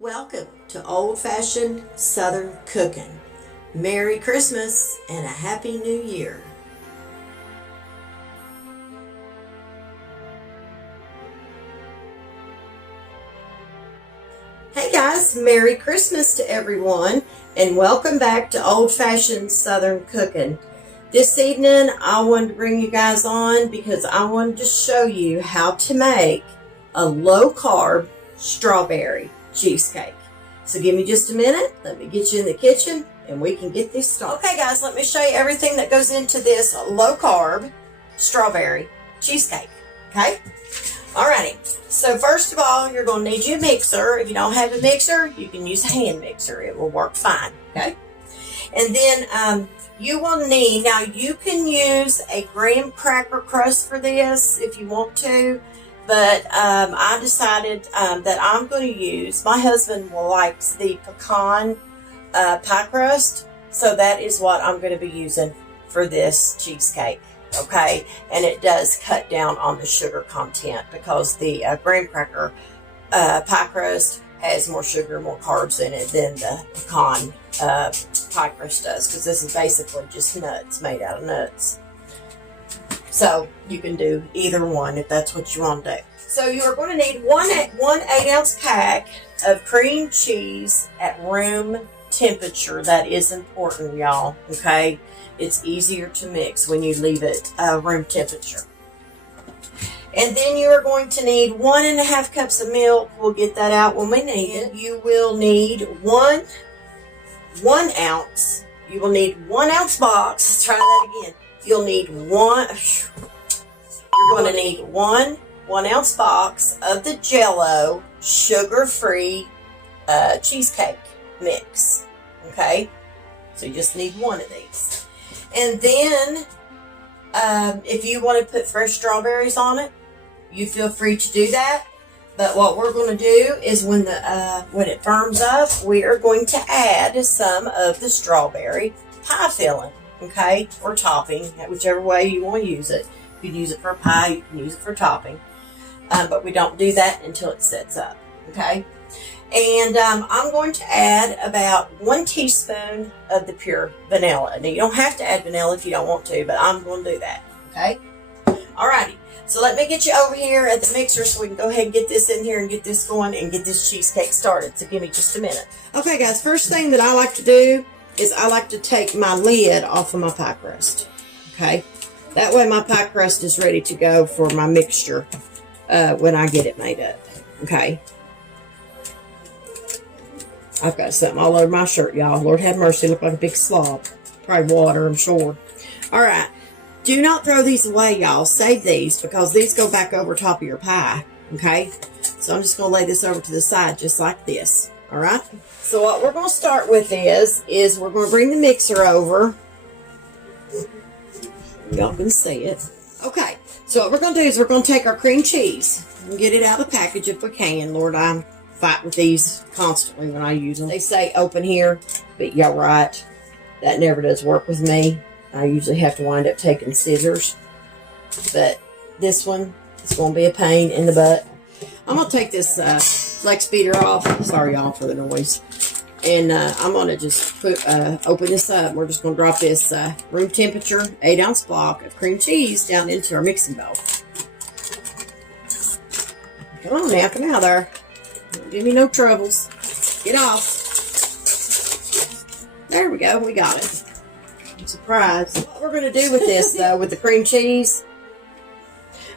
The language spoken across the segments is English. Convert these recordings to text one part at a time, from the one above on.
Welcome to Old Fashioned Southern Cooking. Merry Christmas and a Happy New Year. Hey guys, Merry Christmas to everyone and welcome back to Old Fashioned Southern Cooking. This evening I wanted to bring you guys on because I wanted to show you how to make a low carb strawberry cheesecake. So give me just a minute, let me get you in the kitchen and we can get this started. Okay guys, let me show you everything that goes into this low carb strawberry cheesecake, okay? Alrighty, so first of all, you're going to need your mixer. If you don't have a mixer, you can use a hand mixer. It will work fine, okay? And then you will need, now you can use a graham cracker crust for this if you want to. But I decided that I'm going to use, my husband likes the pecan pie crust, so that is what I'm going to be using for this cheesecake, okay? And it does cut down on the sugar content because the graham cracker pie crust has more sugar, more carbs in it than the pecan pie crust does, because this is basically just nuts, made out of nuts. So you can do either one if that's what you want to do. So you are going to need one 8-ounce pack of cream cheese at room temperature. That is important, y'all, okay? It's easier to mix when you leave it room temperature. And then you are going to need 1.5 cups of milk. We'll get that out when we need it. You will need one ounce. You will need 1 ounce box. Let's try that again. You'll need you're going to need one ounce box of the Jello sugar-free cheesecake mix, okay? So you just need one of these. And then if you want to put fresh strawberries on it, you feel free to do that. But what we're going to do is when it firms up, we are going to add some of the strawberry pie filling, okay, or topping, whichever way you want to use it. You can use it for a pie, you can use it for topping, but we don't do that until it sets up, okay? And I'm going to add about 1 teaspoon of the pure vanilla. Now, you don't have to add vanilla if you don't want to, but I'm going to do that, okay? Alrighty, so let me get you over here at the mixer so we can go ahead and get this in here and get this going and get this cheesecake started. So give me just a minute. Okay, guys, first thing that I like to do is I like to take my lid off of my pie crust, okay? That way my pie crust is ready to go for my mixture when I get it made up, okay? I've got something all over my shirt, y'all. Lord have mercy, look like a big slob. Probably water, I'm sure. All right, do not throw these away, y'all. Save these because these go back over top of your pie, okay? So I'm just going to lay this over to the side just like this, all right? So what we're going to start with is we're going to bring the mixer over. Y'all can see it. Okay, so what we're going to do is we're going to take our cream cheese and get it out of the package if we can. Lord, I fight with these constantly when I use them. They say open here, but y'all right. That never does work with me. I usually have to wind up taking scissors. But this one is going to be a pain in the butt. I'm going to take this flex beater off. Sorry, y'all, for the noise. And I'm going to just open this up. We're just going to drop this room temperature 8-ounce block of cream cheese down into our mixing bowl. Come on now, come out there. Don't give me no troubles. Get off. There we go, we got it. I'm surprised. What we're going to do with this, though, with the cream cheese,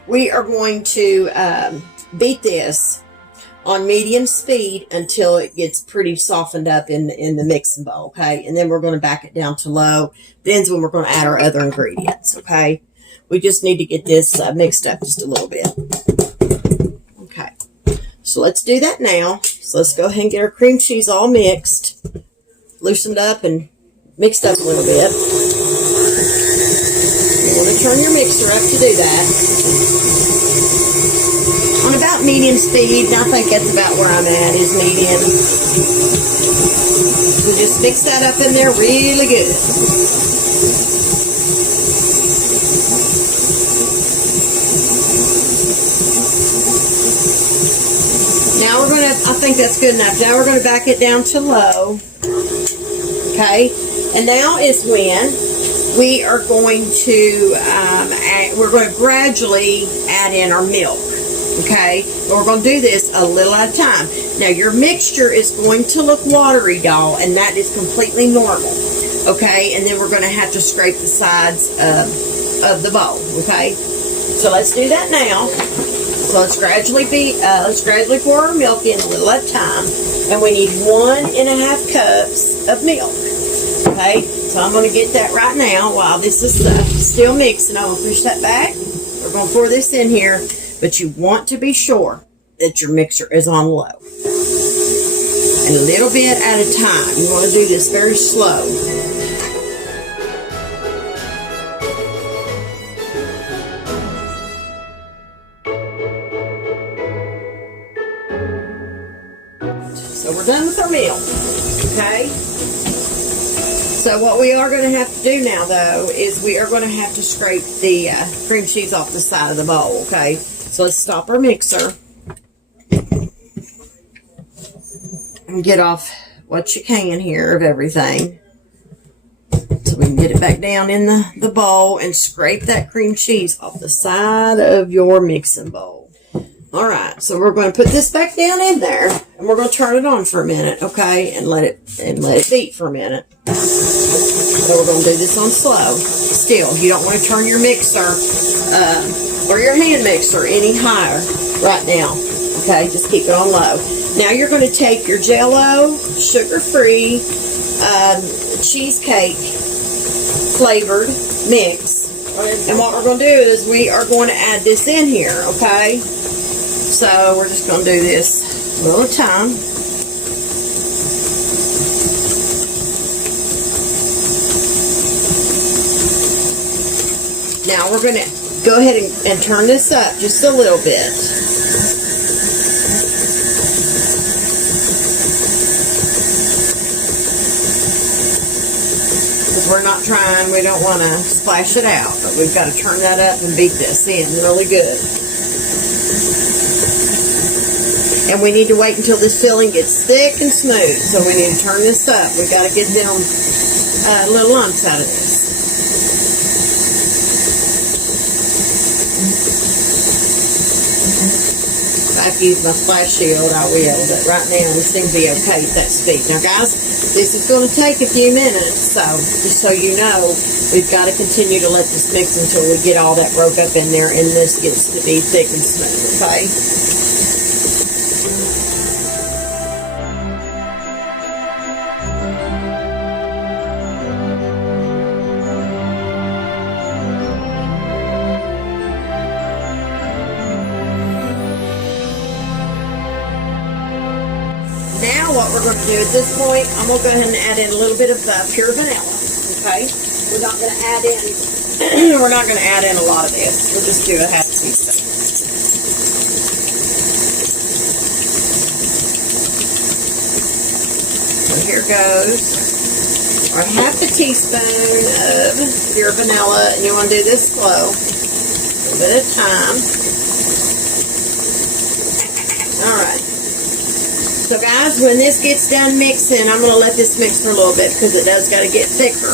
we are going to beat this on medium speed until it gets pretty softened up in the mixing bowl, okay? And then we're going to back it down to low. Then's when we're going to add our other ingredients, okay? We just need to get this mixed up just a little bit. Okay, so let's do that now. So let's go ahead and get our cream cheese all mixed, loosened up and mixed up a little bit. You want to turn your mixer up to do that. On about medium speed, and I think that's about where I'm at, is medium. So just mix that up in there really good. Now we're going I think that's good enough. Now we're going to back it down to low. Okay, and now is when we are going to we're going to gradually add in our milk. Okay, but we're going to do this a little at a time. Now your mixture is going to look watery, y'all, and that is completely normal. Okay, and then we're going to have to scrape the sides of the bowl. Okay, so let's do that now. So let's gradually pour our milk in a little at a time, and we need 1.5 cups of milk. Okay, so I'm going to get that right now while this is still mixing. I'm going to push that back. We're going to pour this in here, but you want to be sure that your mixer is on low. And a little bit at a time. You want to do this very slow. So we're done with our milk. Okay? So what we are going to have to do now, though, is we are going to have to scrape the cream cheese off the side of the bowl, okay? So let's stop our mixer and get off what you can here of everything. So we can get it back down in the bowl and scrape that cream cheese off the side of your mixing bowl. All right, so we're going to put this back down in there, and we're going to turn it on for a minute, okay, and let it beat for a minute. So we're going to do this on slow. Still, you don't want to turn your mixer or your hand mixer any higher right now, okay? Just keep it on low. Now you're going to take your Jello, sugar-free, cheesecake flavored mix, and what we're going to do is we are going to add this in here, okay? So we're just going to do this a little at a time. Now we're going to go ahead and turn this up just a little bit. Because we're not trying, we don't want to splash it out, but we've got to turn that up and beat this in really good. And we need to wait until this filling gets thick and smooth. So we need to turn this up. We've got to get them little lumps out of this. If I use my flash shield, I will. But right now, we seem to be okay at that speed. Now, guys, this is going to take a few minutes. So, just so you know, we've got to continue to let this mix until we get all that broke up in there and this gets to be thick and smooth, okay? Now what we're going to do at this point, I'm going to go ahead and add in a little bit of pure vanilla, okay? We're not going to add in, we're not going to add in a lot of this. We'll just do a half teaspoon. So here goes our half a teaspoon of pure vanilla, and you want to do this slow, a little bit at a time. All right. So guys, when this gets done mixing, I'm going to let this mix for a little bit because it does got to get thicker.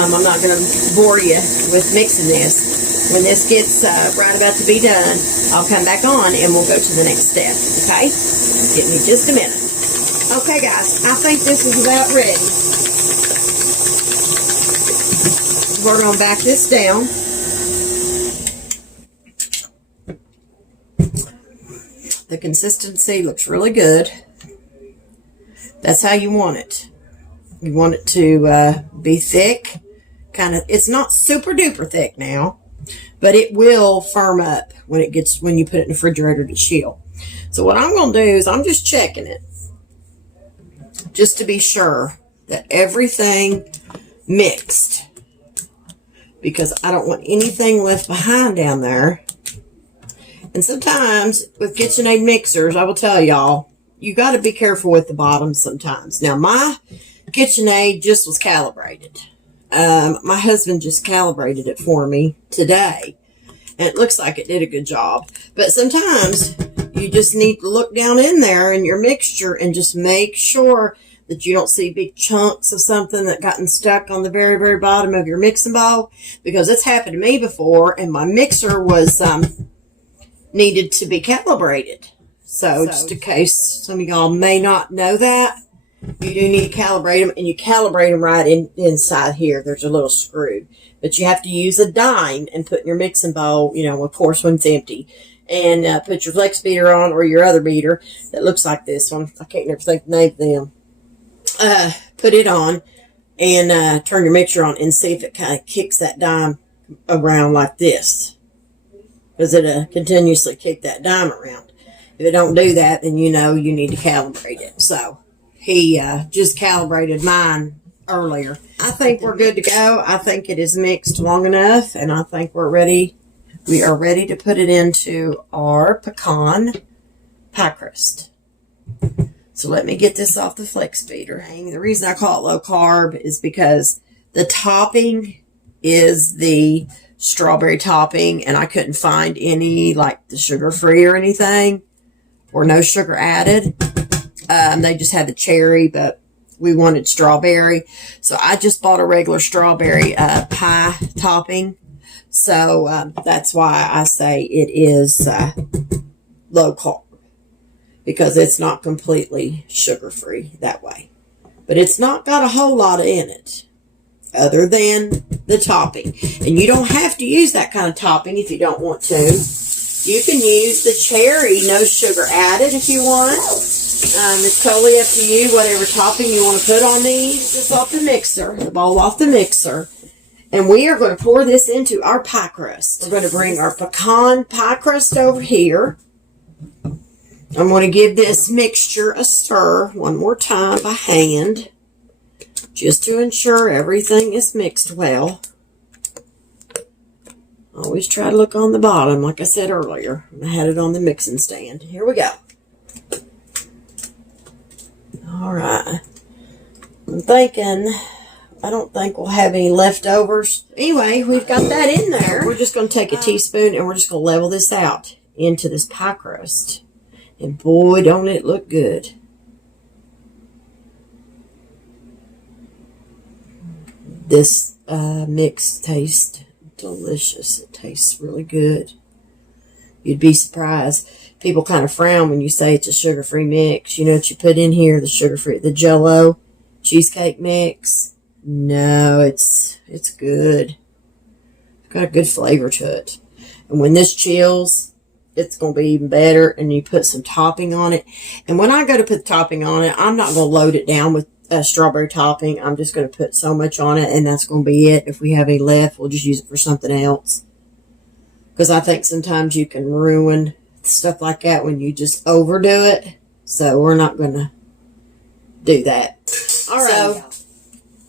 I'm not going to bore you with mixing this. When this gets right about to be done, I'll come back on and we'll go to the next step, okay? Give me just a minute. Okay guys, I think this is about ready. We're going to back this down. The consistency looks really good. That's how you want it. You want it to be thick. It's not super duper thick now, but it will firm up when you put it in the refrigerator to chill. So what I'm going to do is I'm just checking it just to be sure that everything mixed, because I don't want anything left behind down there. And sometimes with KitchenAid mixers, I will tell y'all, you got to be careful with the bottom sometimes. Now, my KitchenAid just was calibrated. My husband just calibrated it for me today. And it looks like it did a good job. But sometimes you just need to look down in there in your mixture and just make sure that you don't see big chunks of something that gotten stuck on the very, very bottom of your mixing bowl, because it's happened to me before, and my mixer was needed to be calibrated. So just in case some of y'all may not know that, you do need to calibrate them, and you calibrate them right inside here. There's a little screw. But you have to use a dime and put in your mixing bowl, you know, of course, when it's empty. And put your flex beater on, or your other beater that looks like this one. I can't never think the name of them. Put it on and turn your mixture on and see if it kind of kicks that dime around like this. Because it'll continuously kick that dime around. If it don't do that, then you know you need to calibrate it. So he just calibrated mine earlier. I think we're good to go. I think it is mixed long enough, and I think we're ready. We are ready to put it into our pecan pie crust. So let me get this off the flex beater. The reason I call it low carb is because the topping is the strawberry topping, and I couldn't find any like the sugar-free or anything, or no sugar added. They just had the cherry, but we wanted strawberry. So I just bought a regular strawberry pie topping. So that's why I say it is low carb, because it's not completely sugar-free that way. But it's not got a whole lot in it other than the topping. And you don't have to use that kind of topping if you don't want to. You can use the cherry, no sugar added, if you want. It's totally up to you, whatever topping you want to put on these. This off the mixer, the bowl off the mixer. And we are going to pour this into our pie crust. We're going to bring our pecan pie crust over here. I'm going to give this mixture a stir one more time by hand, just to ensure everything is mixed well. Always try to look on the bottom, like I said earlier. I had it on the mixing stand. Here we go. All right. I'm thinking, I don't think we'll have any leftovers. Anyway, we've got that in there. We're just going to take a teaspoon and we're just going to level this out into this pie crust. And boy, don't it look good. This mix tastes delicious. It tastes really good. You'd be surprised. People kind of frown when you say it's a sugar-free mix. You know what you put in here? The sugar-free, the Jello cheesecake mix. No, it's good. It's got a good flavor to it. And when this chills, it's going to be even better. And you put some topping on it. And when I go to put topping on it, I'm not going to load it down with strawberry topping. I'm just going to put so much on it, and that's going to be it. If we have any left, we'll just use it for something else. Because I think sometimes you can ruin stuff like that when you just overdo it. So we're not going to do that. All right. So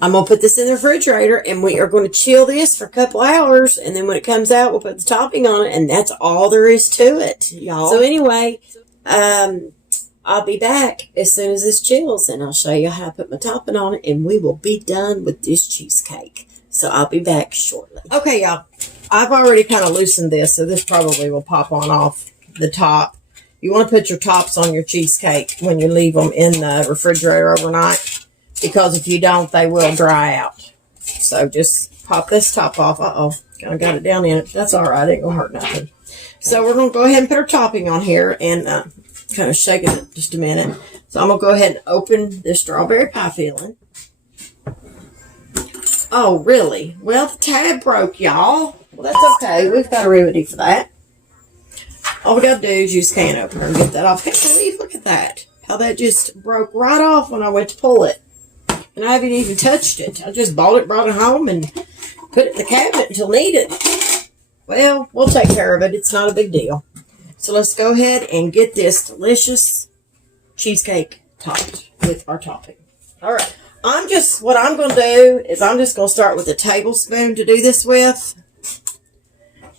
I'm going to put this in the refrigerator, and we are going to chill this for a couple hours. And then when it comes out, we'll put the topping on it. And that's all there is to it, y'all. So anyway, I'll be back as soon as this chills, and I'll show you how I put my topping on it, and we will be done with this cheesecake. So I'll be back shortly. Okay, y'all. I've already kind of loosened this, so this probably will pop on off the top. You want to put your tops on your cheesecake when you leave them in the refrigerator overnight, because if you don't, they will dry out. So just pop this top off. Uh-oh, I got it down in it. That's all right. It ain't going to hurt nothing. So we're going to go ahead and put our topping on here and kind of shake it just a minute. So I'm going to go ahead and open this strawberry pie filling. Oh, really? Well, the tab broke, y'all. Well, that's okay. We've got a remedy for that. All we got to do is use can opener and get that off. I can't believe, look at that. How that just broke right off when I went to pull it. And I haven't even touched it. I just bought it, brought it home, and put it in the cabinet until needed. Well, we'll take care of it. It's not a big deal. So let's go ahead and get this delicious cheesecake topped with our topping. All right. What I'm going to do is I'm just going to start with a tablespoon to do this with.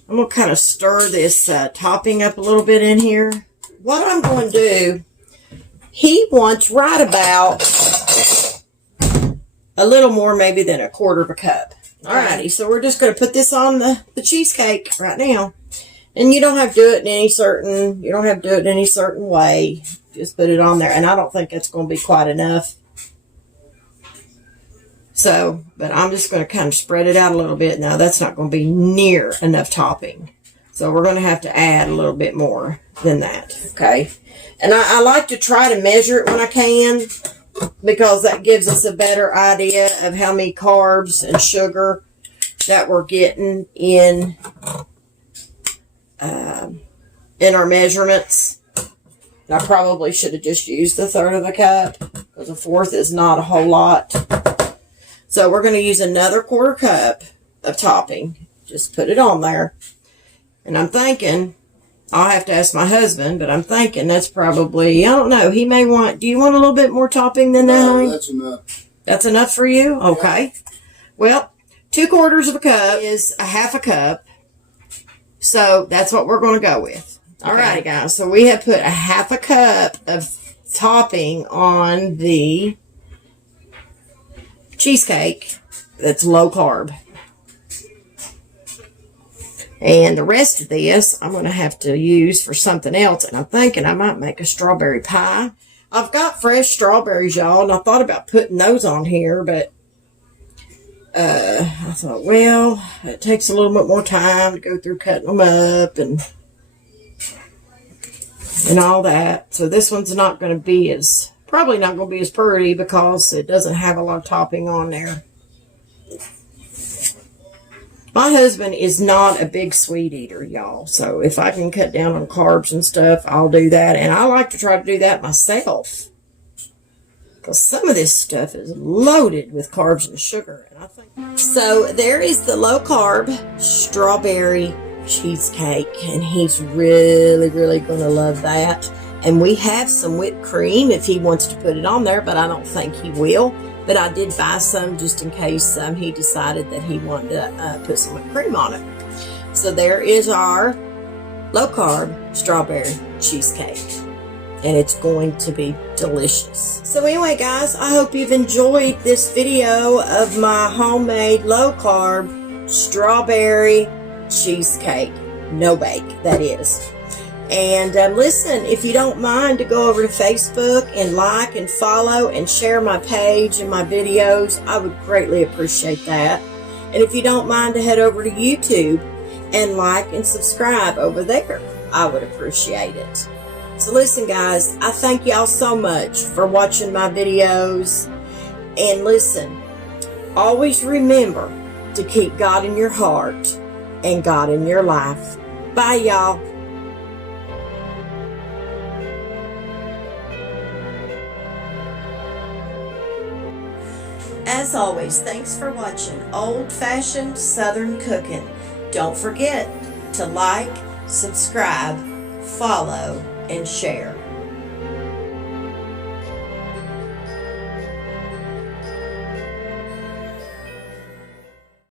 I'm going to kind of stir this topping up a little bit in here. What I'm going to do, he wants right about a little more maybe than 1/4 cup. Alrighty, so we're just going to put this on the cheesecake right now. And you don't have to do it in any certain way. Just put it on there. And I don't think that's going to be quite enough. So, but I'm just going to kind of spread it out a little bit. Now, that's not going to be near enough topping. So, we're going to have to add a little bit more than that. Okay. And I like to try to measure it when I can, because that gives us a better idea of how many carbs and sugar that we're getting in our measurements. And I probably should have just used the 1/3 of a cup, because a 1/4 is not a whole lot. So we're going to use another 1/4 cup of topping. Just put it on there. And I'm thinking, I'll have to ask my husband, but I'm thinking that's probably, I don't know, he may want, do you want a little bit more topping than that? No, that's enough. That's enough for you? Okay. Yeah. Well, 2/4 of a cup is a 1/2 a cup. So that's what we're going to go with. All right, guys. So we have put a 1/2 a cup of topping on the cheesecake that's low carb. And the rest of this, I'm going to have to use for something else. And I'm thinking I might make a strawberry pie. I've got fresh strawberries, y'all, and I thought about putting those on here, but I thought, well, it takes a little bit more time to go through cutting them up and all that. So this one's not going to be probably not going to be as pretty, because it doesn't have a lot of topping on there. My husband is not a big sweet eater, y'all. So if I can cut down on carbs and stuff, I'll do that. And I like to try to do that myself, because some of this stuff is loaded with carbs and sugar. And I think so. There is the low carb strawberry cheesecake, and he's really, really going to love that. And we have some whipped cream if he wants to put it on there, but I don't think he will. But I did buy some just in case he decided that he wanted to put some whipped cream on it. So there is our low carb strawberry cheesecake. And it's going to be delicious. So anyway, guys, I hope you've enjoyed this video of my homemade low carb strawberry cheesecake. No bake, that is. And listen, if you don't mind to go over to Facebook and like and follow and share my page and my videos, I would greatly appreciate that. And if you don't mind to head over to YouTube and like and subscribe over there, I would appreciate it. So listen, guys, I thank y'all so much for watching my videos. And listen, always remember to keep God in your heart and God in your life. Bye, y'all. As always, thanks for watching Old-Fashioned Southern Cooking. Don't forget to like, subscribe, follow, and share.